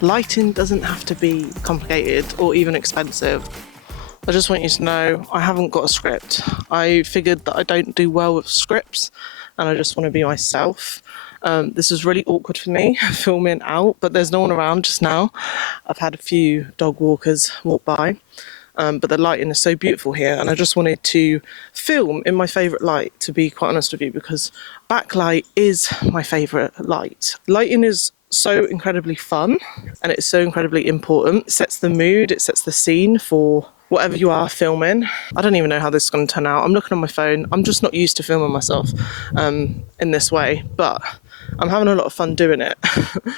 Lighting doesn't have to be complicated or even expensive. I just want you to know I haven't got a script. I figured that I don't do well with scripts and I just want to be myself. This is really awkward for me, filming out, but there's no one around just now. I've had a few dog walkers walk by, but the lighting is so beautiful here, and I just wanted to film in my favourite light, to be quite honest with you, because backlight is my favourite light. Lighting is so incredibly fun, and it's so incredibly important. It sets the mood, it sets the scene for whatever you are filming. I don't even know how this is going to turn out. I'm looking on my phone. I'm just not used to filming myself in this way, but I'm having a lot of fun doing it.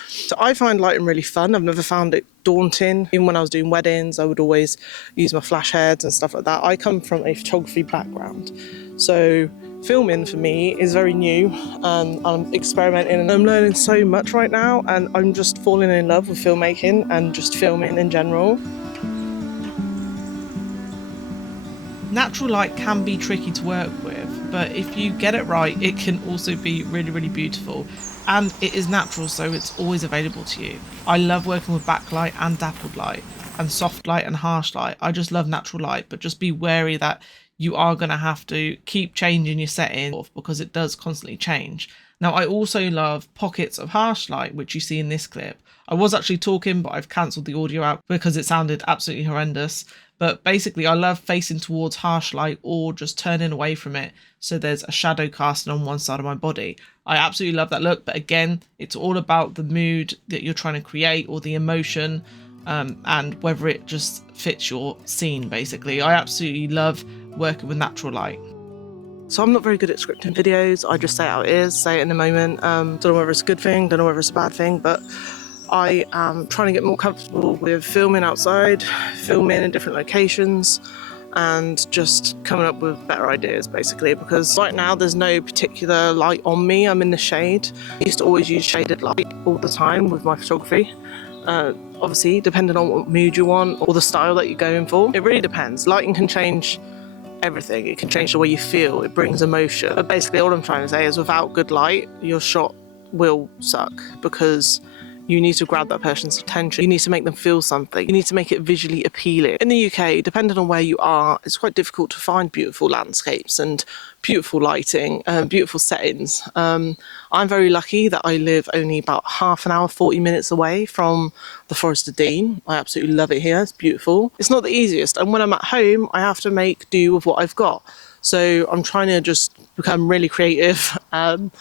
So I find lighting really fun. I've never found it daunting. Even when I was doing weddings, I would always use my flash heads and stuff like that. I come from a photography background, so filming for me is very new, and I'm experimenting and I'm learning so much right now, and I'm just falling in love with filmmaking and just filming in general. Natural light can be tricky to work with, but if you get it right, it can also be really, really beautiful. And it is natural, so it's always available to you. I love working with backlight and dappled light and soft light and harsh light. I just love natural light, but just be wary that you are going to have to keep changing your settings because it does constantly change. Now, I also love pockets of harsh light, which you see in this clip. I was actually talking, but I've cancelled the audio out because it sounded absolutely horrendous. But basically, I love facing towards harsh light or just turning away from it, so there's a shadow casting on one side of my body. I absolutely love that look, but again, it's all about the mood that you're trying to create or the emotion, and whether it just fits your scene, basically. I absolutely love working with natural light. So I'm not very good at scripting videos. I just say it how it is, say it in the moment. Don't know whether it's a good thing, don't know whether it's a bad thing, but I am trying to get more comfortable with filming outside, filming in different locations, and just coming up with better ideas, basically, because right now there's no particular light on me. I'm in the shade. I used to always use shaded light all the time with my photography. Obviously, depending on what mood you want or the style that you're going for, it really depends. Lighting can change everything. It can change the way you feel. It brings emotion. But basically, all I'm trying to say is without good light, your shot will suck, because you need to grab that person's attention. You need to make them feel something. You need to make it visually appealing. In the UK, depending on where you are, it's quite difficult to find beautiful landscapes and beautiful lighting, beautiful settings. I'm very lucky that I live only about half an hour, 40 minutes away from the Forest of Dean. I absolutely love it here. It's beautiful. It's not the easiest, and when I'm at home, I have to make do with what I've got. So I'm trying to just become really creative and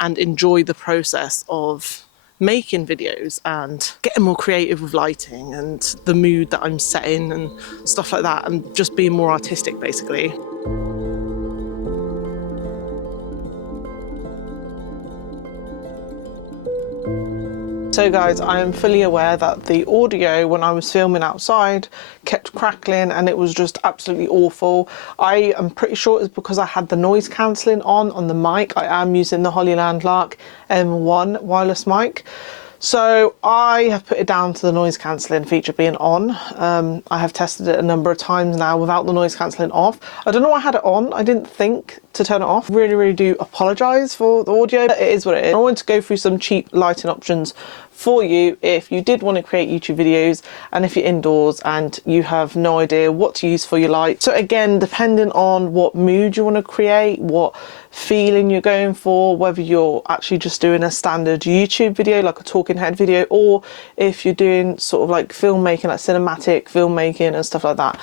enjoy the process of making videos and getting more creative with lighting and the mood that I'm setting and stuff like that, and just being more artistic, basically. So guys, I am fully aware that the audio when I was filming outside kept crackling and it was just absolutely awful. I am pretty sure it's because I had the noise cancelling on the mic. I am using the Hollyland Lark M1 wireless mic. So I have put it down to the noise cancelling feature being on. I have tested it a number of times now without the noise cancelling off. I don't know why I had it on. I didn't think to turn it off. Really, really do apologise for the audio, but it is what it is. I wanted to go through some cheap lighting options for you if you did want to create YouTube videos and if you're indoors and you have no idea what to use for your light. So again, depending on what mood you want to create, what feeling you're going for, whether you're actually just doing a standard YouTube video like a talking head video, or if you're doing sort of like filmmaking, like cinematic filmmaking and stuff like that.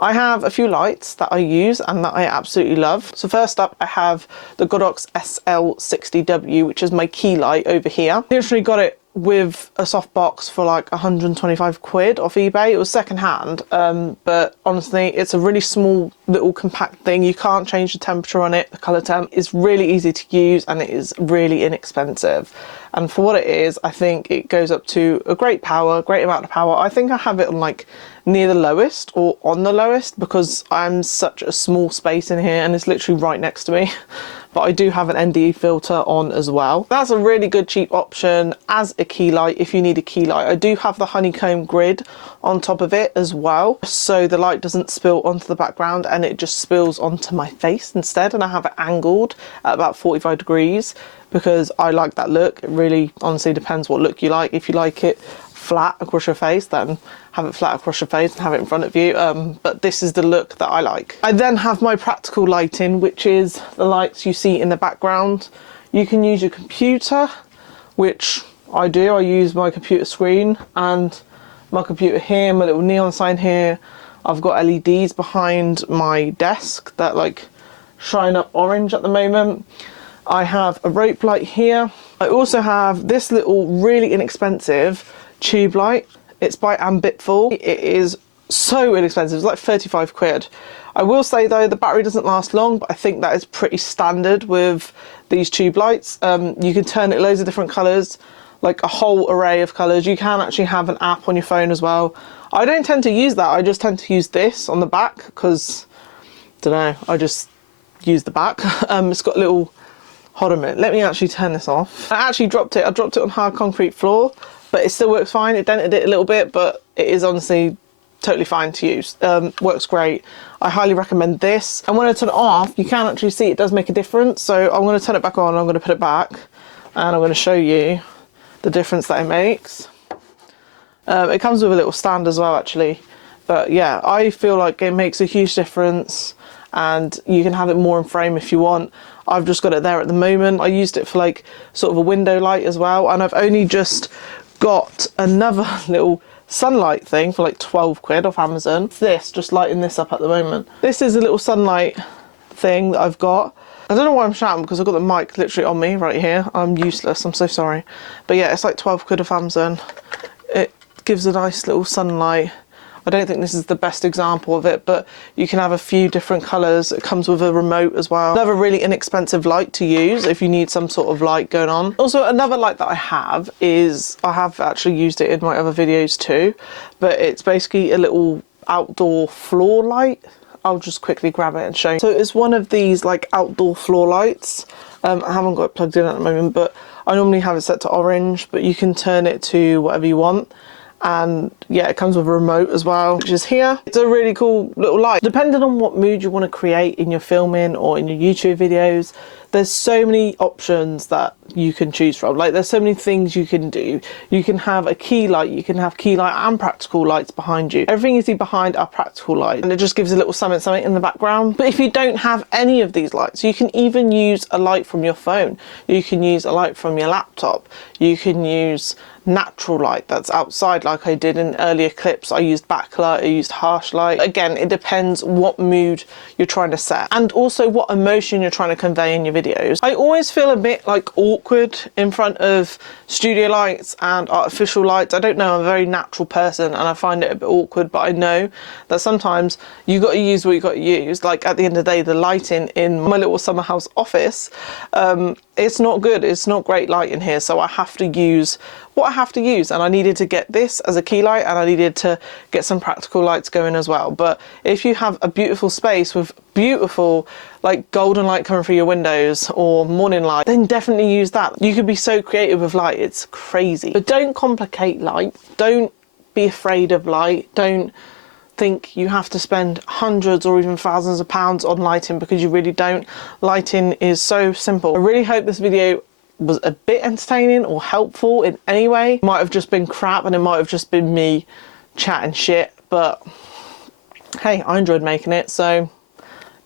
I have a few lights that I use and that I absolutely love. So first up, I have the Godox SL60W, which is my key light over here. I literally got it with a softbox for like 125 quid off eBay. It was secondhand, but honestly, it's a really small little compact thing. You can't change the temperature on it. The color temp is really easy to use and it is really inexpensive. And for what it is, I think it goes up to a great amount of power. I think I have it on like near the lowest or on the lowest because I'm such a small space in here and it's literally right next to me. But I do have an ND filter on as well. That's a really good cheap option as a key light if you need a key light. I do have the honeycomb grid on top of it as well, so the light doesn't spill onto the background and it just spills onto my face instead, and I have it angled at about 45 degrees, because I like that look. It really honestly depends what look you like. If you like it flat across your face, then have it flat across your face and have it in front of you. But this is the look that I like. I then have my practical lighting, which is the lights you see in the background. You can use your computer, which I do. I use my computer screen and my computer here, my little neon sign here. I've got LEDs behind my desk that like shine up orange at the moment. I have a rope light here. I also have this little really inexpensive tube light. It's by Ambitful. It is so inexpensive. It's like 35 quid. I will say though, the battery doesn't last long, but I think that is pretty standard with these tube lights. You can turn it loads of different colours, like a whole array of colours. You can actually have an app on your phone as well. I don't tend to use that. I just tend to use this on the back because, I don't know, I just use the back. It's got a little, hold on a minute, let me actually turn this off. I actually dropped it. I dropped it on hard concrete floor, but it still works fine. It dented it a little bit, but it is honestly totally fine to use. Works great. I highly recommend this. And when I turn it off, you can actually see it does make a difference. So I'm going to turn it back on, I'm going to put it back, and I'm going to show you the difference that it makes. It comes with a little stand as well actually, but yeah, I feel like it makes a huge difference, and you can have it more in frame if you want. I've just got it there at the moment. I used it for like sort of a window light as well, and I've only just got another little sunlight thing for like 12 quid off Amazon. This, just lighting this up at the moment. This is a little sunlight thing that I've got. I don't know why I'm shouting because I've got the mic literally on me right here. I'm useless, I'm so sorry. But yeah, it's like 12 quid off Amazon. It gives a nice little sunlight. I don't think this is the best example of it, but you can have a few different colours. It comes with a remote as well. Another really inexpensive light to use if you need some sort of light going on. Also, another light that I have is, I have actually used it in my other videos too, but it's basically a little outdoor floor light. I'll just quickly grab it and show you. So it's one of these like outdoor floor lights. I haven't got it plugged in at the moment, but I normally have it set to orange, but you can turn it to whatever you want. And yeah, it comes with a remote as well, which is here. It's a really cool little light. Depending on what mood you want to create in your filming or in your YouTube videos, there's so many options that you can choose from. Like there's so many things you can do. You can have a key light, you can have key light and practical lights behind you. Everything you see behind are practical lights, and it just gives a little something in the background. But if you don't have any of these lights, you can even use a light from your phone. You can use a light from your laptop. You can use natural light that's outside, like I did in earlier clips. I used backlight, I used harsh light. Again, it depends what mood you're trying to set, and also what emotion you're trying to convey in your videos. I always feel a bit like awkward in front of studio lights and artificial lights. I don't know, I'm a very natural person and I find it a bit awkward, but I know that sometimes you got to use what you got to use. Like at the end of the day, the lighting in my little summer house office, it's not good, it's not great light in here, so I have to use what I have to use, and I needed to get this as a key light, and I needed to get some practical lights going as well. But if you have a beautiful space with beautiful like golden light coming through your windows or morning light, then definitely use that. You could be so creative with light, it's crazy. But don't complicate light, don't be afraid of light, don't think you have to spend hundreds or even thousands of pounds on lighting, because you really don't. Lighting is so simple. I really hope this video was a bit entertaining or helpful in any way. It might have just been crap and it might have just been me chatting shit, but hey, I enjoyed making it, so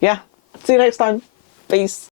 yeah. See you next time. Peace.